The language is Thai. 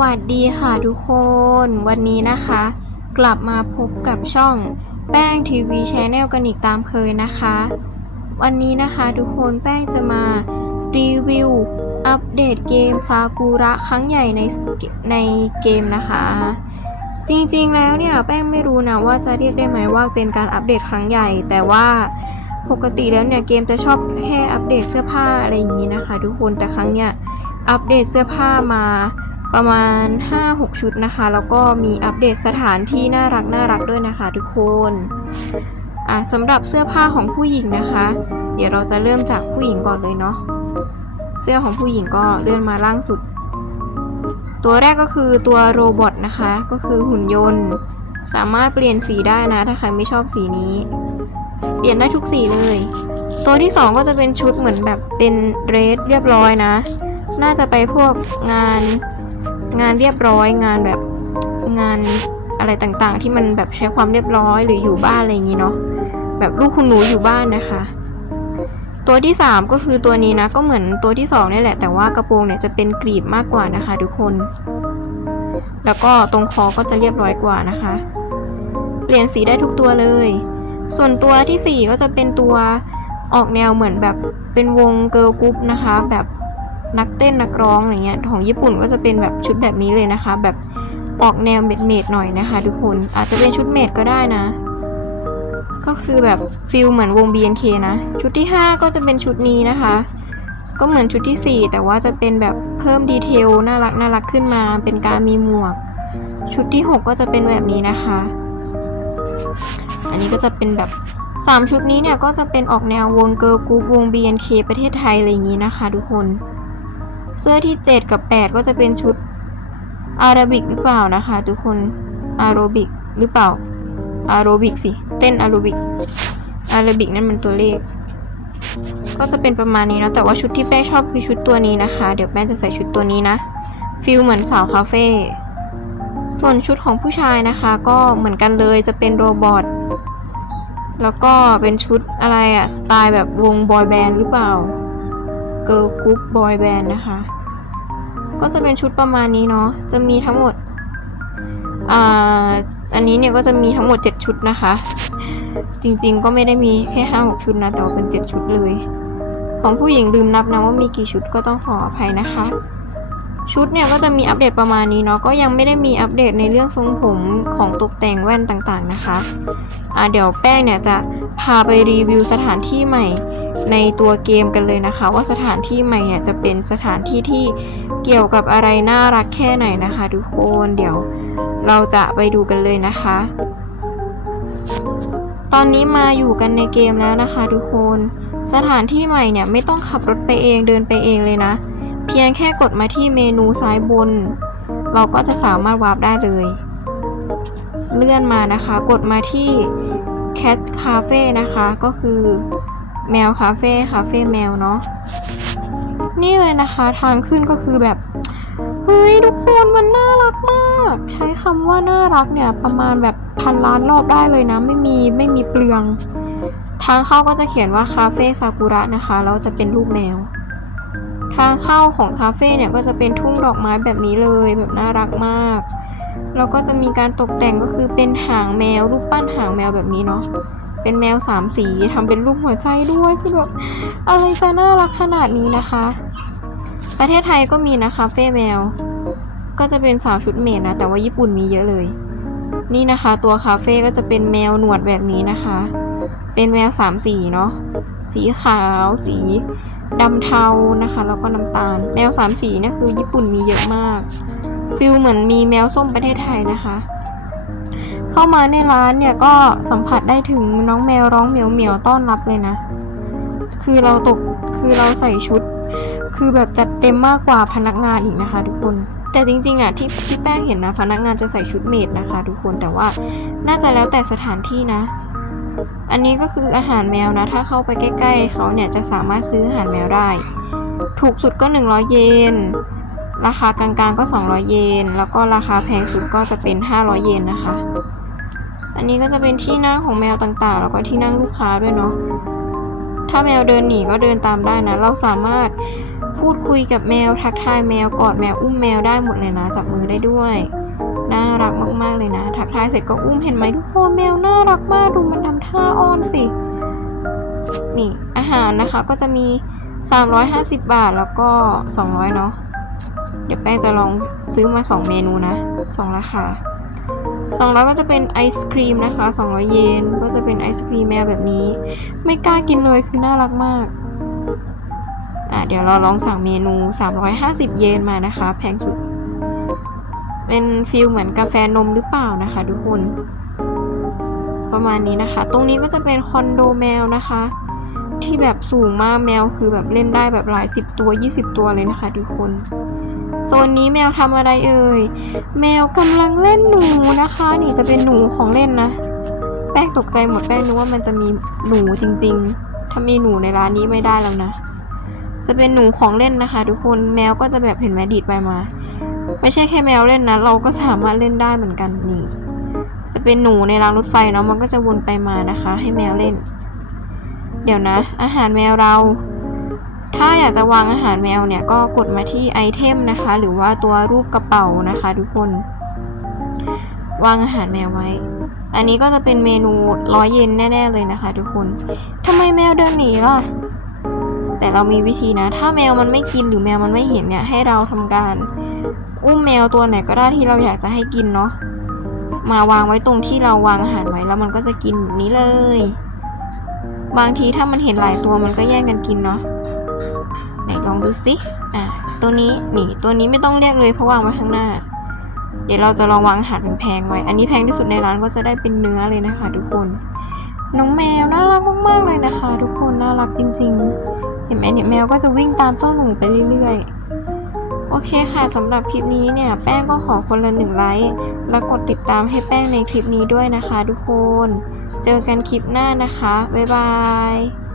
วัสดีค่ะทุกคน วันนี้นะคะ กลับมาพบกับช่องแป้งทีวีชแนลกันอีกตามเคยนะคะ วันนี้นะคะทุกคนแป้งจะมารีวิว อัปเดตเกมซากุระครั้งใหญ่ในในเกมนะคะ จริงๆแล้วเนี่ยแป้งไม่รู้นะว่าจะเรียกได้ไหมว่าเป็นการอัปเดตครั้งใหญ่ แต่ว่าปกติแล้วเนี่ยเกมจะชอบแค่อัปเดตเสื้อผ้าอะไรอย่างนี้นะคะ ทุกคนแต่ครั้งเนี้ยอัปเดตเสื้อผ้ามา ประมาณ 5-6 ชุดนะคะ แล้วก็มีอัปเดตสถานที่น่ารักน่ารักด้วยนะคะทุกคนอ่าสำหรับเสื้อผ้าของผู้หญิงนะคะ เดี๋ยวเราจะเริ่มจากผู้หญิงก่อนเลยเนาะเสื้อของผู้หญิงก็เลื่อนมาล่างสุด ตัวแรกก็คือตัวโรบอทนะคะ ก็คือหุ่นยนต์ สามารถเปลี่ยนสีได้นะ ถ้าใครไม่ชอบสีนี้ เปลี่ยนได้ทุกสีเลย ตัวที่สองก็จะเป็นชุดเหมือนแบบเป็นเรสเรียบร้อยนะ น่าจะไปพวกงาน งานเรียบร้อยงานแบบงานอะไรต่างๆ ที่มันแบบใช้ความเรียบร้อยหรืออยู่บ้านอะไรอย่างนี้เนาะแบบลูกคุณหนูอยู่บ้านนะคะ ตัวที่ 3 ก็คือตัวนี้นะก็เหมือนตัวที่2นี่แหละ แต่ว่ากระโปรงเนี่ยจะเป็นกรีบมากกว่านะคะ ทุกคน แล้วก็ตรงคอก็จะเรียบร้อยกว่านะคะ เปลี่ยนสีได้ทุกตัวเลย ส่วนตัวทีสี่4 ก็จะเป็นตัวออกแนวเหมือนแบบเป็นวงเกิร์ลกรุ๊ปนะคะ แบบ นักเต้นนักร้องอะไรเงี้ยของญี่ปุ่นก็จะเป็นแบบชุดแบบนี้เลยนะคะ แบบออกแนวเมดเมดหน่อยนะคะ ทุกคนอาจจะเป็นชุดเมดก็ได้นะ ก็คือแบบฟิลเหมือนวง BNK นะ ชุดที่ 5 ก็จะเป็นชุดนี้นะคะ ก็เหมือนชุดที่ 4 แต่ว่าจะเป็นแบบเพิ่มดีเทลน่ารักน่ารักขึ้นมา เป็นการมีหมวก ชุดที่ 6 ก็จะเป็นแบบนี้นะคะ อันนี้ก็จะเป็นแบบ3 ชุดนี้เนี่ยก็จะเป็นออกแนววงเกิร์ลกรุ๊ปวง BNK ประเทศไทยอะไรอย่างนี้นะคะ ทุกคน เสื้อที่ 7 กับ 8 ก็จะเป็นชุดอาราบิกหรือเปล่านะคะ ทุกคนอาโรบิกหรือเปล่าอาโรบิกสิ เต้นอาโรบิกอาราบิกนั่นมันตัวเลข ก็จะเป็นประมาณนี้เนาะแต่ว่าชุดที่แป้งชอบคือชุดตัวนี้นะคะ เดี๋ยวแป้งจะใส่ชุดตัวนี้นะฟิลเหมือนสาวคาเฟ่ส่วนชุดของผู้ชายนะคะ ก็เหมือนกันเลยจะเป็นโรบอทแล้วก็เป็นชุดอะไรอะสไตล์แบบวงบอยแบนด์หรือเปล่า เกิร์ลกรุ๊ปบอยแบนด์นะคะ ก็จะเป็นชุดประมาณนี้เนาะจะมีทั้งหมดอ่าอันนี้เนี่ยก็จะมีทั้งหมด 7 ชุดนะคะ จริงๆก็ไม่ได้มีแค่5 6ชุดนะ แต่ว่าเป็น 7 ชุดเลย ของผู้หญิงลืมนับนะว่ามีกี่ชุดก็ต้องขออภัยนะคะ ชุดเนี่ยก็จะมีอัปเดตประมาณนี้เนาะก็ยังไม่ได้มีอัปเดตในเรื่องทรงผมของตกแต่งแว่นต่างๆนะคะอ่าเดี๋ยวแป้งเนี่ยจะพาไปรีวิวสถานที่ใหม่ในตัวเกมกันเลยนะคะ ว่าสถานที่ใหม่เนี่ยจะเป็นสถานที่ที่เกี่ยวกับอะไรน่ารักแค่ไหนนะคะ ทุกคนเดี๋ยวเราจะไปดูกันเลยนะคะ ตอนนี้มาอยู่กันในเกมแล้วนะคะ ทุกคน สถานที่ใหม่เนี่ยไม่ต้องขับรถไปเองเดินไปเองเลยนะ เพียงแค่กดมาที่เมนูซ้ายบน เราก็จะสามารถวาร์ปได้เลย เลื่อนมานะคะ กดมาที่ Cat Cafe นะคะ ก็คือแมวคาเฟ่คาเฟ่แมวเนาะนี่เลยนะคะทางขึ้นก็คือแบบ เฮ้ย ทุกคนมันน่ารักมาก ใช้คำว่าน่ารักเนี่ย ประมาณแบบพันล้านรอบได้เลยนะ ไม่มีไม่มีเปลือง ทางเข้าก็จะเขียนว่าคาเฟ่ซากุระนะคะ แล้วจะเป็นรูปแมว ทางเข้าของคาเฟ่เนี่ยก็จะเป็นทุ่งดอกไม้แบบนี้เลยแบบน่ารักมาก แล้วก็จะมีการตกแต่งก็คือเป็นหางแมวรูปปั้นหางแมวแบบนี้เนาะเป็นแมวสามสีทำเป็นรูปหัวใจด้วยคือแบบอะไรจะน่ารักขนาดนี้นะคะ ประเทศไทยก็มีนะคาเฟ่แมว ก็จะเป็นสาวชุดเมดนะแต่ว่าญี่ปุ่นมีเยอะเลย นี่นะคะตัวคาเฟ่ก็จะเป็นแมวหนวดแบบนี้นะคะ เป็นแมวสามสีเนาะสีขาวสี ดำเทานะคะ แล้วก็น้ำตาล แมวสามสีนี่คือญี่ปุ่นมีเยอะมากฟิลเหมือนมีแมวส้มประเทศไทยนะคะ เข้ามาในร้านเนี่ยก็สัมผัสได้ถึงน้องแมวร้องเหมียวเหมียวต้อนรับเลยนะ คือเราตกคือเราใส่ชุด คือแบบจัดเต็มมากกว่าพนักงานอีกนะคะทุกคนแต่จริงๆอะที่ที่แป้งเห็นนะพนักงานจะใส่ชุดเมดนะคะ ทุกคนแต่ว่าน่าจะแล้วแต่สถานที่นะ อันนี้ก็คืออาหารแมวนะ ถ้าเข้าไปใกล้ ๆ เขาเนี่ยจะสามารถซื้ออาหารแมวได้ ถูกสุดก็ 100 เยน ราคากลางๆก็ 200 เยน แล้วก็ราคาแพงสุดก็จะเป็น 500 เยนนะคะ อันนี้ก็จะเป็นที่นั่งของแมวต่างๆ แล้วก็ที่นั่งลูกค้าด้วยเนาะ ถ้าแมวเดินหนีก็เดินตามได้นะ เราสามารถพูดคุยกับแมว ทักทายแมว กอดแมว อุ้มแมวได้หมดเลยนะ จับมือได้ด้วย น่ารักมากๆเลยนะ ทักทายเสร็จก็อุ้มเห็นไหมทุกคนแมวน่ารักมากดูมัน นี่อาหารนะคะก็จะมี 350 บาทแล้วก็ 200 เนาะเดี๋ยวแป้งจะลองซื้อมา 2 เมนูนะ 2 ราคา200 ก็จะเป็นไอศครีมนะคะ 200 เยนก็จะเป็นไอศครีมแมวแบบนี้ ไม่กล้ากินเลยคือน่ารักมากอะเดี๋ยวเราลองสั่งเมนู 350 เยนมานะคะ แพงสุด เป็นฟิลเหมือนกาแฟนมหรือเปล่านะคะ ทุกคน ประมาณนี้นะคะ ตรงนี้ก็จะเป็นคอนโดแมวนะคะ ที่แบบสูงมากแมวคือแบบเล่นได้แบบหลายสิบตัว 20 ตัวเลยนะคะทุกคน โซนนี้แมวทำอะไรเอ่ย แมวกำลังเล่นหนูนะคะ นี่จะเป็นหนูของเล่นนะ แป้งตกใจหมดแป้งนึกว่ามันจะมีหนูจริงๆ ถ้ามีหนูในร้านนี้ไม่ได้แล้วนะ จะเป็นหนูของเล่นนะคะ ทุกคนแมวก็จะแบบเห็นไหมดีดไปมาไม่ใช่แค่แมวเล่นนะ เราก็สามารถเล่นได้เหมือนกันนี่ จะเป็นหนูในรางรถไฟเนาะมันก็จะวนไปมานะคะ ให้แมวเล่น เดี๋ยวนะ อาหารแมวเรา ถ้าอยากจะวางอาหารแมวเนี่ยก็กดมาที่ไอเทมนะคะ หรือว่าตัวรูปกระเป๋านะคะทุกคน วางอาหารแมวไว้ อันนี้ก็จะเป็นเมนูร้อยเย็นแน่ ๆ เลยนะคะ ทุกคนทำไมแมวเดินหนีล่ะ แต่เรามีวิธีนะ ถ้าแมวมันไม่กินหรือแมวมันไม่เห็นเนี่ยให้เราทำการ อุ้มแมวตัวไหนก็ได้ที่เราอยากจะให้กินเนาะมาวางไว้ตรงที่เราวางอาหารไว้แล้วมันก็จะกินแบบนี้เลย บางทีถ้ามันเห็นหลายตัวมันก็แย่งกันกินเนาะไหนลองดูสิอะตัวนี้นี่ตัวนี้ไม่ต้องเรียกเลยเพราะวางไว้ข้างหน้า เดี๋ยวเราจะลองวางอาหารแพงไว้อันนี้แพงที่สุดในร้านก็จะได้เป็นเนื้อเลยนะคะ ทุกคน น้องแมวน่ารักมากๆเลยนะคะ ทุกคนน่ารักจริง ๆ เห็นไหมเนี่ยแมวก็จะวิ่งตามเจ้าหนูไปเรื่อยๆ โอเคค่ะสำหรับคลิปนี้เนี่ย แป้งก็ขอคนละหนึ่งไลค์แล้วกดติดตามให้แป้งในคลิปนี้ด้วยนะคะ ทุกคน เจอกันคลิปหน้านะคะ บ๊ายบาย